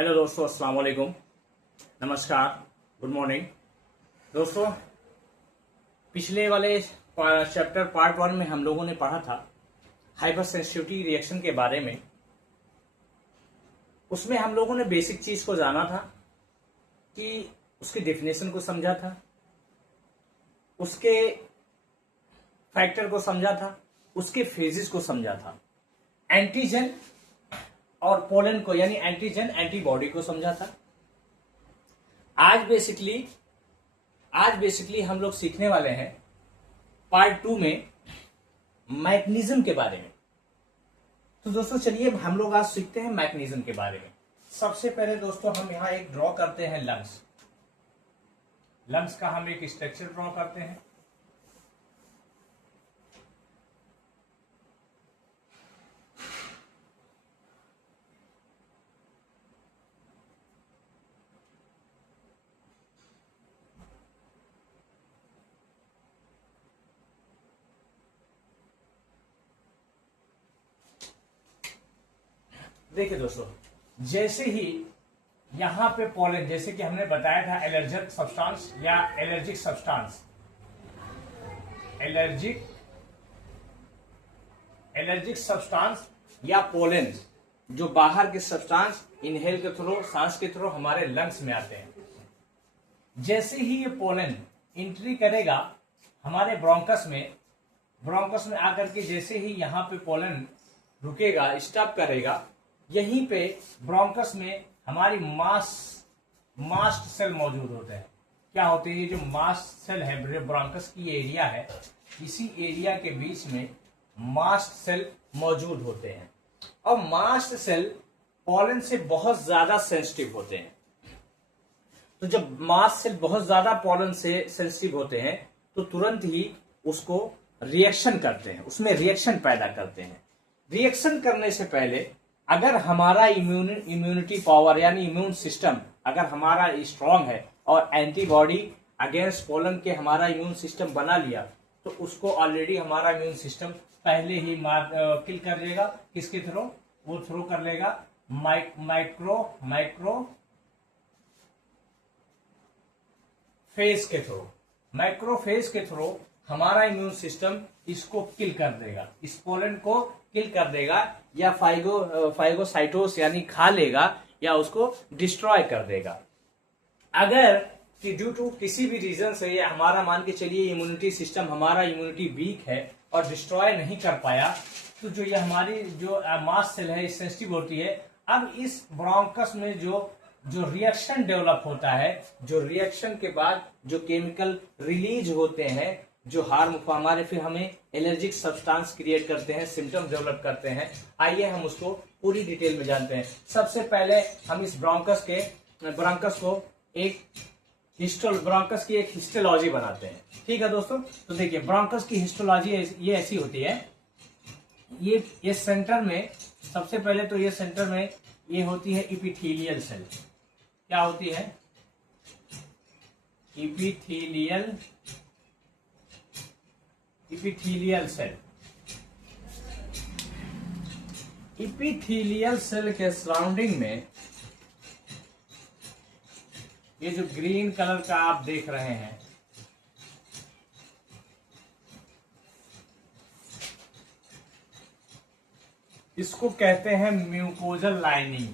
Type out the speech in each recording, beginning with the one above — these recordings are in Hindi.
हेलो दोस्तों, अस्सलाम वालेकुम, नमस्कार, गुड मॉर्निंग। दोस्तों, पिछले वाले चैप्टर पार्ट 1 में हम लोगों ने पढ़ा था हाइपर सेंसिटिविटी रिएक्शन के बारे में। उसमें हम लोगों ने बेसिक चीज को जाना था कि उसकी डेफिनेशन को समझा था, उसके फैक्टर को समझा था, उसके फेजेस को समझा था, एंटीजन और पोलन को यानी एंटीजन एंटीबॉडी को समझा था। आज बेसिकली हम लोग सीखने वाले हैं पार्ट 2 में मैकेनिज्म के बारे में। तो दोस्तों चलिए हम लोग आज सीखते हैं मैकेनिज्म के बारे में। सबसे पहले दोस्तों हम यहां एक ड्रॉ करते हैं लंग्स का हम एक स्ट्रक्चर ड्रॉ करते हैं। देखिए दोस्तों, जैसे ही यहां पे पोलन, जैसे कि हमने बताया था एलर्जिक सब्सटेंस या एलर्जिक सब्सटेंस या पोलन, जो बाहर के सब्सटेंस इनहेल के थ्रू, सांस के थ्रू हमारे लंग्स में आते हैं। जैसे ही ये पोलन एंट्री करेगा हमारे ब्रोंकस में आकर के जैसे ही यहाँ पे पोलन रुकेगा, स्टॉप करेगा, यहीं पे ब्रोंकस में हमारी मास्ट सेल मौजूद होते हैं। क्या होते हैं? जो मास्ट सेल है, ब्रोंकस की एरिया है, इसी एरिया के बीच में मास्ट सेल मौजूद होते हैं। और मास्ट सेल पोलन से बहुत ज्यादा सेंसिटिव होते हैं। तो जब मास्ट सेल बहुत ज्यादा पोलन से सेंसिटिव होते हैं तो तुरंत ही उसको रिएक्शन करते हैं, उसमें रिएक्शन पैदा करते हैं। रिएक्शन करने से पहले अगर हमारा इम्यूनिटी पावर यानी इम्यून सिस्टम अगर हमारा स्ट्रांग है और एंटीबॉडी अगेंस्ट पोलन के हमारा इम्यून सिस्टम बना लिया तो उसको ऑलरेडी हमारा इम्यून सिस्टम पहले ही किल कर देगा। किसके थ्रू? वो थ्रू कर लेगा माइक्रोफेज के थ्रू हमारा इम्यून सिस्टम इसको किल कर देगा, इस पोलन को किल कर देगा, या फाइगोसाइटोस यानी खा लेगा या उसको डिस्ट्रॉय कर देगा। अगर कि ड्यू टू किसी भी रीजन से ये हमारा मान के चलिए इम्यूनिटी सिस्टम, हमारा इम्यूनिटी वीक है और डिस्ट्रॉय नहीं कर पाया, तो जो ये हमारी जो मास्ट सेल है सेंसिटिव होती है। अब इस ब्रोंकस में जो रिएक्शन डेवलप होता है, जो रिएक्शन के बाद जो केमिकल रिलीज होते हैं, जो हमारे फिर हमें एलर्जिक सब्सटेंस क्रिएट करते हैं, सिम्टम्स डेवलप करते हैं। आइए हम उसको पूरी डिटेल में जानते हैं। सबसे पहले हम इस ब्रोंकस को ब्रोंकस की एक हिस्टोलॉजी बनाते हैं। ठीक है दोस्तों, तो देखिए ब्रोंकस की हिस्टोलॉजी ये ऐसी होती है। ये सेंटर में, सबसे पहले तो ये सेंटर में ये होती है इपिथेलियल सेल। क्या होती है? Epithelial cell. इपिथेलियल सेल के सराउंडिंग में ये जो ग्रीन कलर का आप देख रहे हैं, इसको कहते हैं म्यूकोजल लाइनिंग।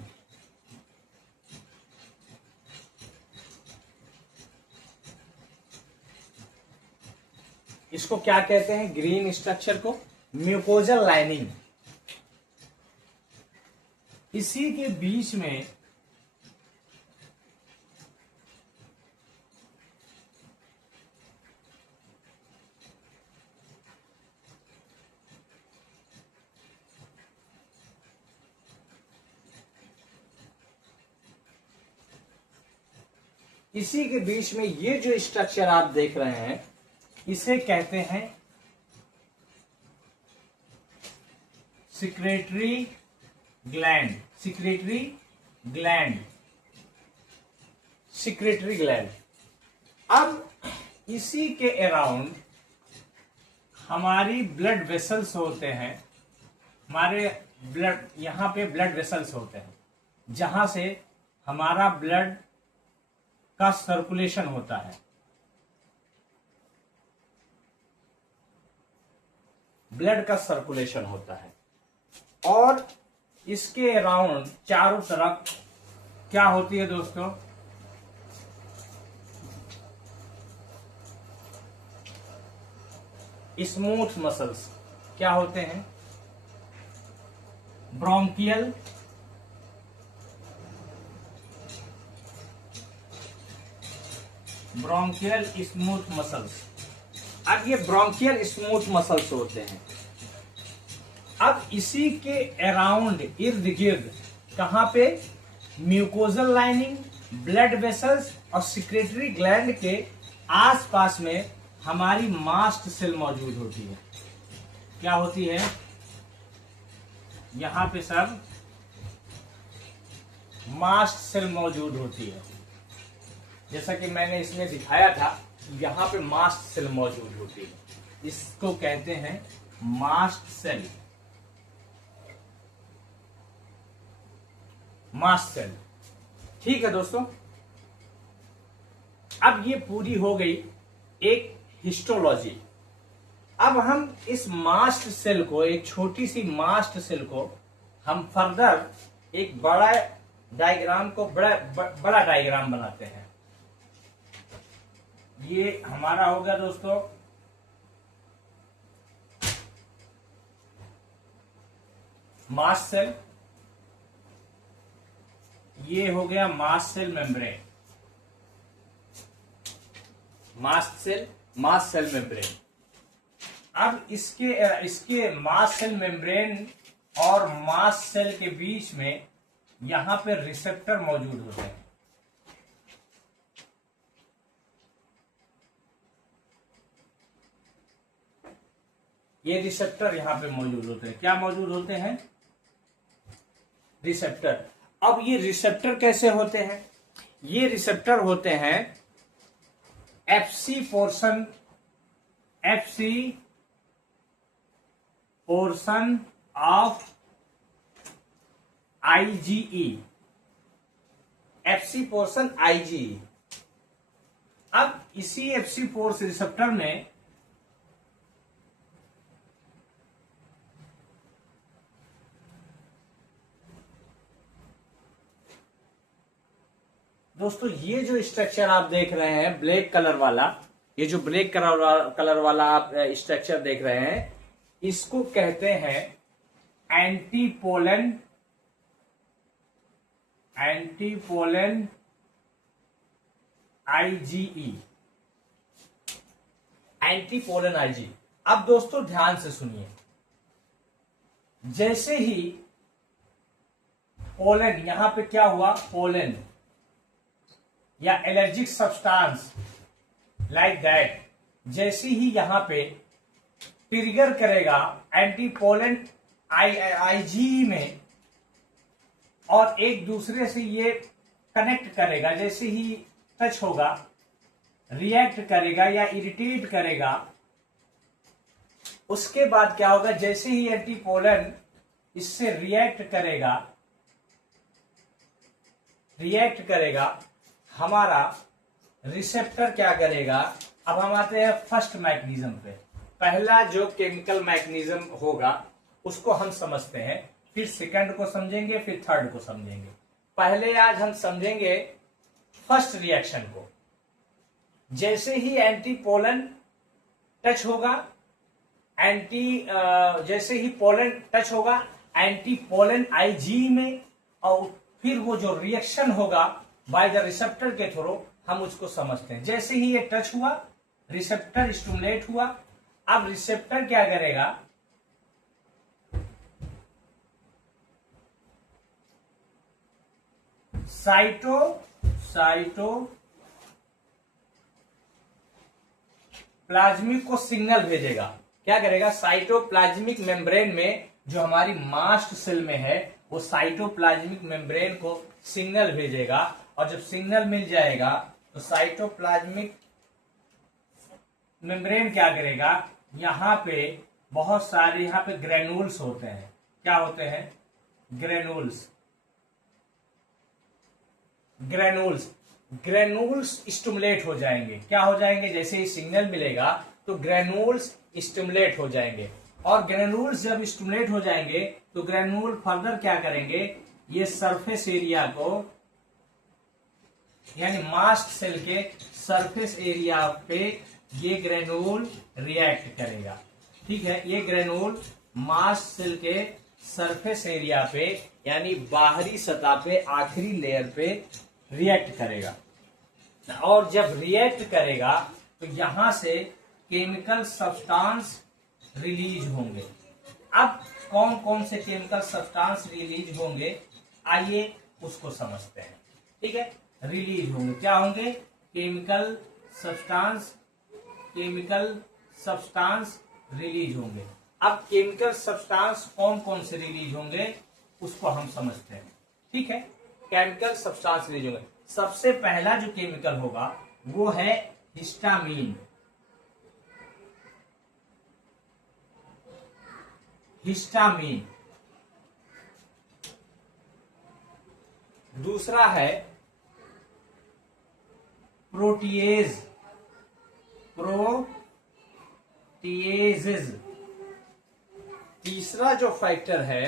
इसको क्या कहते हैं? ग्रीन स्ट्रक्चर को म्यूकोजल लाइनिंग। इसी के बीच में ये जो स्ट्रक्चर आप देख रहे हैं इसे कहते हैं सिक्रेटरी ग्लैंड। अब इसी के अराउंड हमारी ब्लड वेसल्स होते हैं, हमारे ब्लड, यहाँ पे ब्लड वेसल्स होते हैं, जहां से हमारा ब्लड का सर्कुलेशन होता है। ब्लड का सर्कुलेशन होता है और इसके अराउंड चारों तरफ क्या होती है दोस्तों, स्मूथ मसल्स। क्या होते हैं? Bronchial smooth muscles. अब ये ब्रोंकियल स्मूथ मसल्स होते हैं। अब इसी के अराउंड इर्द गिर्द कहां पे? म्यूकोजल लाइनिंग, ब्लड वेसल्स और सिक्रेटरी ग्लैंड के आसपास में हमारी मास्ट सेल मौजूद होती है। क्या होती है? यहां पे सब मास्ट सेल मौजूद होती है। जैसा कि मैंने इसमें दिखाया था, यहां पे मास्ट सेल मौजूद होती है। इसको कहते हैं मास्ट सेल। Mast cell. ठीक है दोस्तों, अब ये पूरी हो गई एक हिस्टोलॉजी। अब हम इस मास्ट सेल को, एक छोटी सी मास्ट सेल को हम फर्दर एक बड़ा डायग्राम को बड़ा डायग्राम बनाते हैं। ये हमारा हो गया दोस्तों मास्ट सेल। ये हो गया mast cell membrane. Mast cell membrane. अब इसके मास्ट सेल मेम्ब्रेन और मास्ट सेल के बीच में यहां पे रिसेप्टर मौजूद होते हैं। ये रिसेप्टर यहां पे मौजूद होते हैं। क्या मौजूद होते हैं? रिसेप्टर। अब ये रिसेप्टर कैसे होते हैं? ये रिसेप्टर होते हैं FC portion of IgE. FC portion IgE. अब इसी एफसी फोर्स रिसेप्टर में दोस्तों ये जो स्ट्रक्चर आप देख रहे हैं ब्लैक कलर वाला, ये जो ब्लैक कलर वाला आप स्ट्रक्चर देख रहे हैं, इसको कहते हैं एंटीपोलन आईजीई। एंटीपोलन आईजी। अब दोस्तों ध्यान से सुनिए, जैसे ही पोलन, यहां पे क्या हुआ? पोलन या एलर्जिक सब्सटेंस लाइक दैट, जैसे ही यहां पे ट्रिगर करेगा एंटीपोलन आईजी में और एक दूसरे से ये कनेक्ट करेगा, जैसे ही टच होगा रिएक्ट करेगा या इरिटेट करेगा, उसके बाद क्या होगा? जैसे ही एंटीपोलन इससे रिएक्ट करेगा हमारा रिसेप्टर क्या करेगा? अब हम आते हैं फर्स्ट मैकेनिज्म पे। पहला जो केमिकल मैकेनिज्म होगा उसको हम समझते हैं, फिर सेकंड को समझेंगे, फिर थर्ड को समझेंगे। पहले आज हम समझेंगे फर्स्ट रिएक्शन को। जैसे ही एंटीपोलन टच होगा, जैसे ही पोलन टच होगा एंटीपोलन आईजी में, और फिर वो जो रिएक्शन होगा बाय द रिसेप्टर के थ्रू, हम उसको समझते हैं। जैसे ही ये टच हुआ, रिसेप्टर स्टिमुलेट हुआ। अब रिसेप्टर क्या करेगा? साइटोप्लाज्मिक को सिग्नल भेजेगा। क्या करेगा? साइटोप्लाज्मिक मेम्ब्रेन में जो हमारी मास्ट सेल में है, वो साइटोप्लाज्मिक मेम्ब्रेन को सिग्नल भेजेगा, और जब सिग्नल मिल जाएगा तो साइटोप्लाज्मिक मेम्ब्रेन क्या करेगा? यहां पे बहुत सारे यहां पे ग्रेन्यूल्स होते हैं। क्या होते हैं? ग्रेन्यूल्स। ग्रेनुल्स, ग्रेनुल्स स्टिमुलेट हो जाएंगे। क्या हो जाएंगे? जैसे ही सिग्नल मिलेगा तो ग्रेनुल्स स्टिमुलेट हो जाएंगे, और ग्रेनुल्स जब स्टिमुलेट हो जाएंगे तो ग्रेनुल फर्दर क्या करेंगे, ये सरफेस एरिया को, यानी मास्ट सेल के सरफेस एरिया पे ये ग्रेनुल रिएक्ट करेगा। ठीक है, ये ग्रेनुल मास्ट सेल के सरफेस एरिया पे, यानी बाहरी सतह पे, आखिरी लेयर पे रिएक्ट करेगा, और जब रिएक्ट करेगा तो यहां से केमिकल सब्सटेंस रिलीज होंगे। अब कौन कौन से केमिकल सब्सटेंस रिलीज होंगे, आइए उसको समझते हैं। ठीक है, रिलीज होंगे, क्या होंगे? केमिकल सब्सटेंस रिलीज होंगे। अब केमिकल सब्सटेंस कौन कौन से रिलीज होंगे उसको हम समझते हैं। ठीक है, केमिकल सब्सटेंस रिलीज होंगे। सबसे पहला जो केमिकल होगा वो है हिस्टामीन। हिस्टामीन। दूसरा है प्रोटीएज, प्रोटीएजेज। तीसरा जो फैक्टर है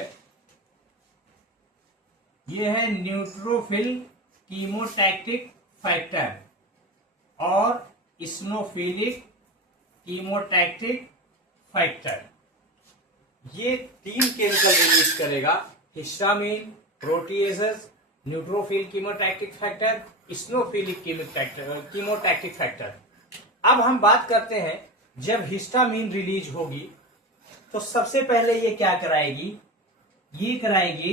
ये है न्यूट्रोफिल कीमोटैक्टिक फैक्टर और इस्नोफिलिक कीमोटैक्टिक फैक्टर। ये तीन केमिकल रिलीज करेगा, histamine, proteases, neutrophil chemotactic factor, eosinophilic chemotactic factor. अब हम बात करते हैं, जब हिस्टामीन रिलीज होगी तो सबसे पहले ये क्या कराएगी, ये कराएगी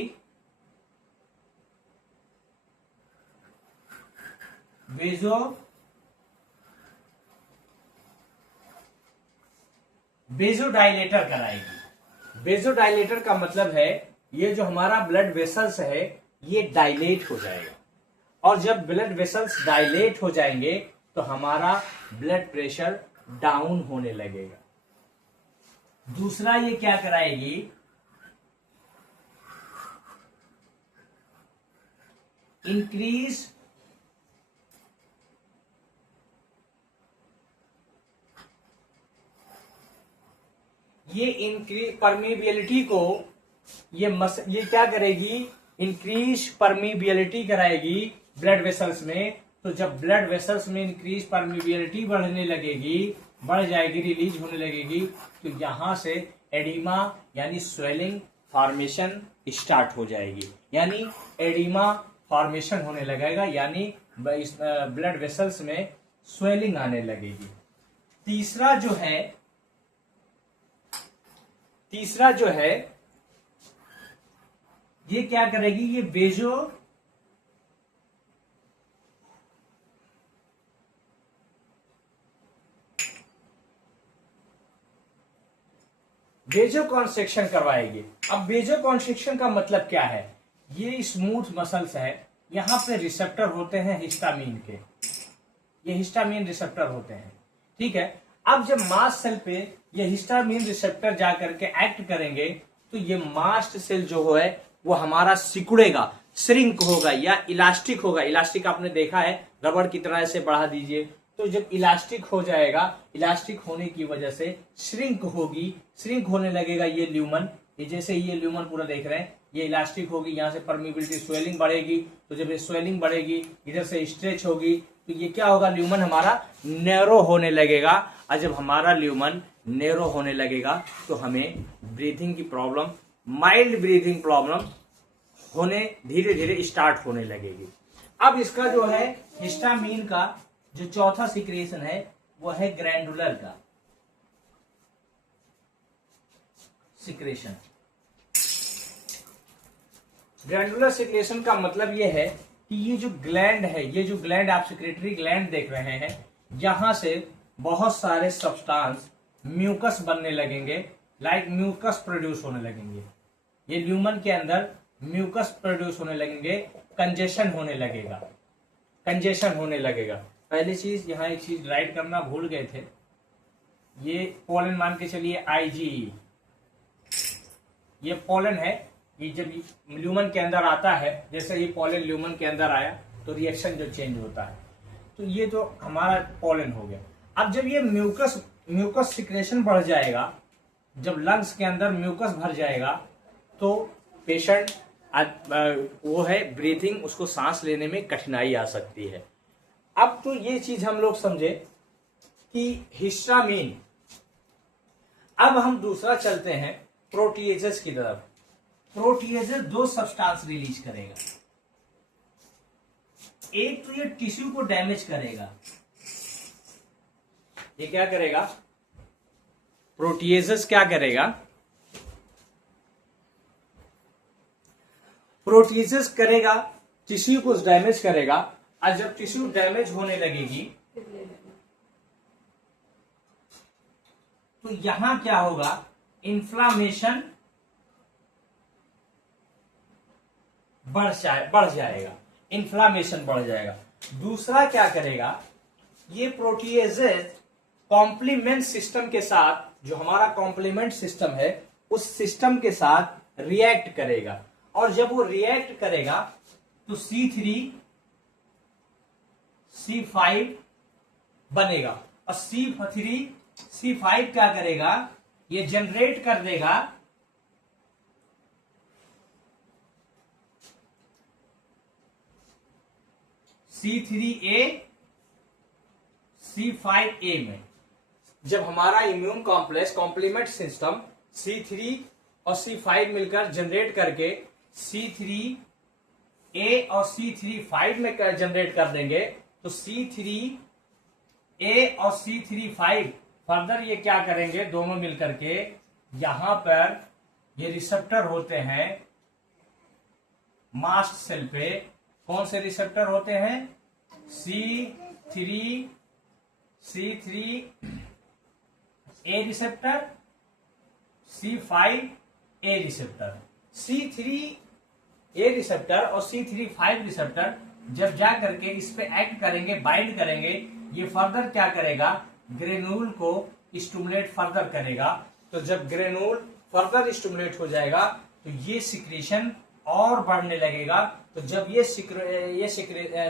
बेजोडाइलेटर कराएगी। बेजोडाइलेटर का मतलब है ये जो हमारा ब्लड वेसल्स है ये डायलेट हो जाएगा, और जब ब्लड वेसल्स डायलेट हो जाएंगे तो हमारा ब्लड प्रेशर डाउन होने लगेगा। दूसरा ये क्या कराएगी, इंक्रीज परमेबिलिटी को, ये क्या करेगी, इंक्रीज परमेबिलिटी कराएगी ब्लड वेसल्स में। तो जब ब्लड वेसल्स में इंक्रीज परमेबिलिटी बढ़ने लगेगी, बढ़ जाएगी, रिलीज होने लगेगी, तो यहां से एडिमा यानी स्वेलिंग फॉर्मेशन स्टार्ट हो जाएगी, यानी एडिमा फॉर्मेशन होने लगेगा, यानी ब्लड वेसल्स में स्वेलिंग आने लगेगी। तीसरा जो है ये क्या करेगी, ये बेजो कॉन्स्ट्रिक्शन करवाएगी। अब बेजो कॉन्स्ट्रिक्शन का मतलब क्या है, ये स्मूथ मसल्स है, यहां पे रिसेप्टर होते हैं हिस्टामीन के, ये हिस्टामीन रिसेप्टर होते हैं। ठीक है, अब जब मास्ट सेल पे ये हिस्टामीन रिसेप्टर जाकर के एक्ट करेंगे तो ये मास्ट सेल जो है वो हमारा सिकुड़ेगा, श्रिंक होगा या इलास्टिक होगा। इलास्टिक आपने देखा है, रबड़ की तरह से बढ़ा दीजिए तो जब इलास्टिक हो जाएगा, इलास्टिक होने की वजह से श्रिंक होगी, श्रिंक होने लगेगा ये ल्यूमन। ये जैसे ये ल्यूमन पूरा देख रहे हैं, ये इलास्टिक होगी, यहाँ से परमिबिलिटी स्वेलिंग बढ़ेगी, तो जब ये स्वेलिंग बढ़ेगी इधर से स्ट्रेच होगी तो ये क्या होगा, ल्यूमन हमारा नैरो होने लगेगा। और जब हमारा ल्यूमन नैरो होने लगेगा तो हमें ब्रीथिंग की प्रॉब्लम, माइल्ड ब्रीथिंग प्रॉब्लम होने धीरे धीरे स्टार्ट होने लगेगी। अब इसका जो है हिस्टामीन का जो चौथा सिक्रेशन है वो है ग्रैंडुलर का सिक्रेशन। ग्रैंडुलर सिक्रेशन का मतलब ये है कि ये जो ग्लैंड है, ये जो ग्लैंड आप सिक्रेटरी ग्लैंड देख रहे हैं, यहां से बहुत सारे सब्सटेंस म्यूकस बनने लगेंगे, लाइक म्यूकस प्रोड्यूस होने लगेंगे। ये ल्यूमन के अंदर म्यूकस प्रोड्यूस होने लगेंगे, कंजेशन होने लगेगा, कंजेशन होने लगेगा। पहली चीज, यहाँ एक चीज राइट करना भूल गए थे, ये पोलन मान के चलिए आईजी, ये पोलन है। ये जब ल्यूमन के अंदर आता है, जैसे ये पोलन ल्यूमन के अंदर आया तो रिएक्शन जो चेंज होता है। तो ये जो हमारा पोलन हो गया। अब जब ये म्यूकस सिक्रेशन बढ़ जाएगा, जब लंग्स के अंदर म्यूकस भर जाएगा, तो पेशेंट वो है ब्रीथिंग, उसको सांस लेने में कठिनाई आ सकती है। अब तो ये चीज हम लोग समझे कि हिस्टामीन। अब हम दूसरा चलते हैं प्रोटीएजेस की तरफ। प्रोटीएजेस दो सब्सटेंस रिलीज करेगा। एक तो ये टिश्यू को डैमेज करेगा। ये क्या करेगा? प्रोटीएजेस क्या करेगा? प्रोटीएजेस करेगा, टिश्यू को डैमेज करेगा। और जब टिश्यू डैमेज होने लगेगी तो यहां क्या होगा? इन्फ्लामेशन बढ़ जाएगा। इन्फ्लामेशन बढ़ जाएगा। दूसरा क्या करेगा? ये प्रोटीएजेस कॉम्प्लीमेंट सिस्टम के साथ, जो हमारा कॉम्प्लीमेंट सिस्टम है, उस सिस्टम के साथ रिएक्ट करेगा। और जब वो रिएक्ट करेगा तो C3 C5 बनेगा। और C3 C5 क्या करेगा? ये जनरेट कर देगा C3A C5A में। जब हमारा immune complex complement system C3 और C5 मिलकर जनरेट करके C3A और C3-5 में जनरेट कर देंगे, तो C3A और C3-5 फर्दर ये क्या करेंगे? दोनों मिलकर के यहां पर ये रिसेप्टर होते हैं मास्ट सेल पे। कौन से रिसेप्टर होते हैं? C3A receptor, C5A receptor. C3A receptor और C3-5 रिसेप्टर जब जा करके इस पे एक्ट करेंगे, बाइंड करेंगे, ये फर्दर क्या करेगा? ग्रेन्यूल को स्टिमुलेट फर्दर करेगा। तो जब ग्रेन्यूल फर्दर स्टिमुलेट हो जाएगा तो ये सिक्रेशन और बढ़ने लगेगा। तो जब ये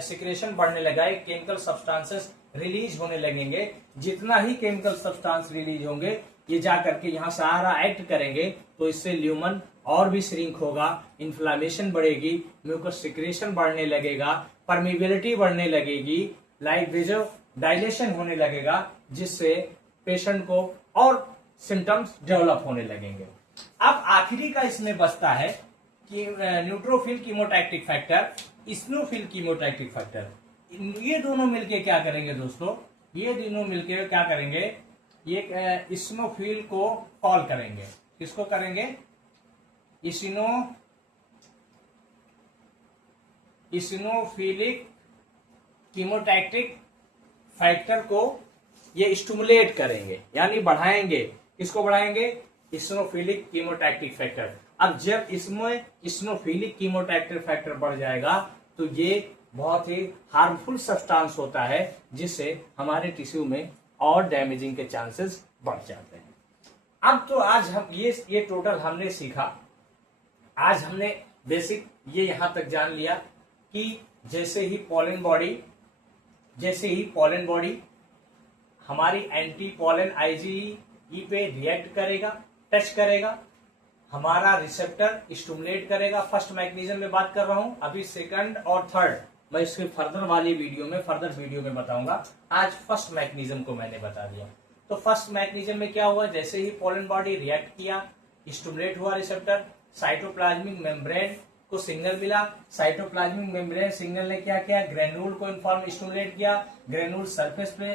सिक्रेशन बढ़ने लगा, केमिकल सब्सटेंसेस रिलीज होने लगेंगे। जितना ही केमिकल सब्सटेंस रिलीज होंगे, ये जाकर के यहाँ सारा एक्ट करेंगे, तो इससे ल्यूमन और भी श्रिंक होगा, इन्फ्लामेशन बढ़ेगी, म्यूकस सिक्रेशन बढ़ने लगेगा, परमिबिलिटी बढ़ने लगेगी, लाइक वेजो डायलेशन होने लगेगा, जिससे पेशेंट को और सिम्टम्स डेवलप होने लगेंगे। अब आखिरी का इसमें बचता है कि neutrophil chemotactic factor, eosinophil कीमोटैक्टिक factor. ये दोनों मिलके क्या करेंगे दोस्तों? ये दोनों मिलके क्या करेंगे? ये इस्नोफिल को कॉल करेंगे। किसको करेंगे? इसिनोफिलिक कीमोटैक्टिक फैक्टर को ये स्टिमुलेट करेंगे, यानी बढ़ाएंगे। किसको बढ़ाएंगे? इसिनोफिलिक कीमोटैक्टिक फैक्टर। अब जब इसमें इसिनोफिलिक कीमोटैक्टिक फैक्टर बढ़ जाएगा तो ये बहुत ही हार्मफुल सब्सटेंस होता है, जिससे हमारे टिश्यू में और डैमेजिंग के चांसेस बढ़ जाते हैं। अब तो आज हम ये टोटल हमने सीखा। आज हमने बेसिक ये यहां तक जान लिया कि जैसे ही पोलन बॉडी हमारी एंटी पोलन IgE पे रिएक्ट करेगा, टच करेगा, हमारा रिसेप्टर स्टिमुलेट करेगा। फर्स्ट मैकेनिज्म में बात कर रहा हूं, अभी सेकंड और थर्ड मैं इसके फर्दर वीडियो में बताऊंगा। आज फर्स्ट मैकेनिज्म को मैंने बता दिया। तो फर्स्ट मैकेनिज्म में क्या हुआ? जैसे ही पोलन बॉडी रिएक्ट किया, स्टिमुलेट हुआ रिसेप्टर, साइटोप्लाज्मिक मेम्ब्रेन को सिग्नल मिला। साइटोप्लाज्मिक मेम्ब्रेन सिग्नल ने क्या किया? ग्रेन्यूल को स्टिमुलेट किया। ग्रेन्यूल सरफेस पे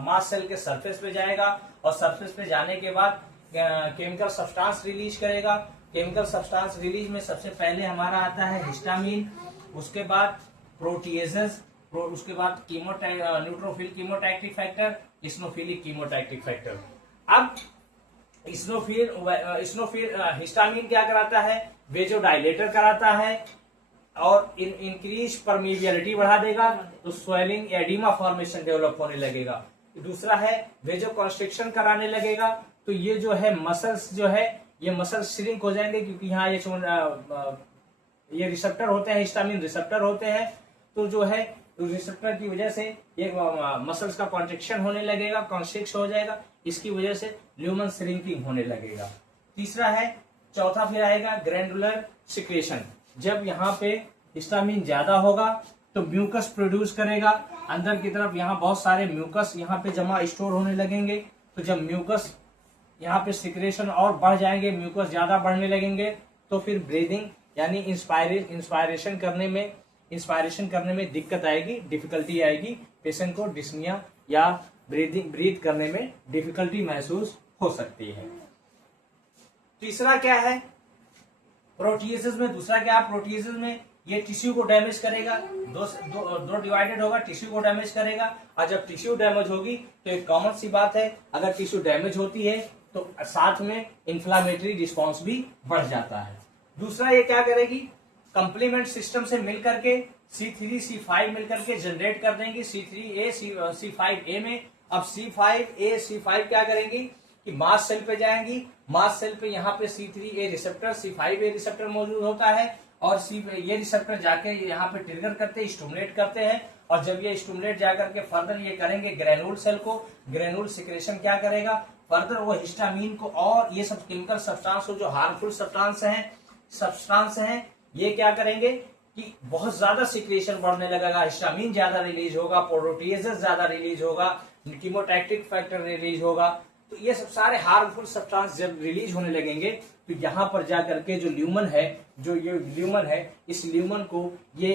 मास्ट सेल के सरफेस पे जाएगा और सरफेस पे जाने के बाद केमिकल सब्सटेंस रिलीज करेगा। केमिकल सब्सटेंस रिलीज में सबसे पहले हमारा आता है हिस्टामिन, उसके बाद प्रोटीएजेस, उसके बाद neutrophil chemotactic factor, eosinophilic chemotactic factor. अब हिस्टामिन क्या कराता है? वेजोडाइलेटर कराता है और इंक्रीज परमिबिलिटी बढ़ा देगा, तो स्वेलिंग एडिमा फॉर्मेशन डेवलप होने लगेगा। दूसरा है वेजो कॉन्स्ट्रिक्शन कराने लगेगा, तो ये जो है मसल्स जो है ये मसल्स श्रिंक हो जाएंगे, क्योंकि यहाँ ये रिसेप्टर होते हैं, हिस्टामिन रिसेप्टर होते हैं। तो जो है रिसेप्टर की वजह से ये मसल्स का कॉन्ट्रेक्शन होने लगेगा, कॉन्स्ट्रिक्ट हो जाएगा, इसकी वजह से ल्यूमन श्रिंकिंग होने लगेगा। तीसरा है, चौथा फिर आएगा ग्रैंडुलर सिक्रेशन। जब यहाँ पे हिस्टामिन ज्यादा होगा तो म्यूकस प्रोड्यूस करेगा, अंदर की तरफ यहाँ बहुत सारे म्यूकस यहाँ पे जमा स्टोर होने लगेंगे। तो जब म्यूकस यहाँ पे सिक्रेशन और बढ़ जाएंगे, म्यूकस ज्यादा बढ़ने लगेंगे, तो फिर ब्रीदिंग यानी इंस्पायरेशन करने में दिक्कत आएगी, डिफिकल्टी आएगी, पेशेंट को डिस्निया या ब्रीथ करने में डिफिकल्टी महसूस हो सकती है। तीसरा क्या है, प्रोटीएसिस में दूसरा क्या है, प्रोटीएसिस में ये टिश्यू को डैमेज करेगा, दो डिवाइडेड होगा, टिश्यू को डैमेज करेगा। और जब टिश्यू डैमेज होगी तो एक कॉमन सी बात है, अगर टिश्यू डैमेज होती है तो साथ में इंफ्लामेटरी रिस्पॉन्स भी बढ़ जाता है। दूसरा ये क्या करेगी, कंप्लीमेंट सिस्टम से मिलकर के C3 C5 मिलकर के जनरेट कर देंगी C3A C5A में। अब C5A C5 क्या करेंगी कि मास्ट सेल पे जाएंगी, मास्ट सेल पे यहाँ पे C3A रिसेप्टर C5A रिसेप्टर मौजूद होता है, और ये रिसेप्टर जाके यहाँ पे ट्रिगर करते हैं, स्टिमुलेट करते हैं। और जब ये स्टिमुलेट जाकर के फर्दर ये करेंगे ग्रेन्यूल सेल को, ग्रेन्यूल सिक्रेशन क्या करेगा, फर्दर वो हिस्टामिन को और ये सब केमिकल सब्सटेंस जो हार्मफुल सब्सटेंस हैं ये क्या करेंगे कि बहुत ज्यादा सिक्रेशन बढ़ने लगेगा, हिस्टामिन ज्यादा रिलीज होगा, प्रोटीएजेस ज्यादा रिलीज होगा, कीमोटैक्टिक फैक्टर रिलीज होगा। तो ये सब सारे हार्मफुल सब्सटेंस जब रिलीज होने लगेंगे तो यहाँ पर जाकर के जो ल्यूमन है, इस ल्यूमन को ये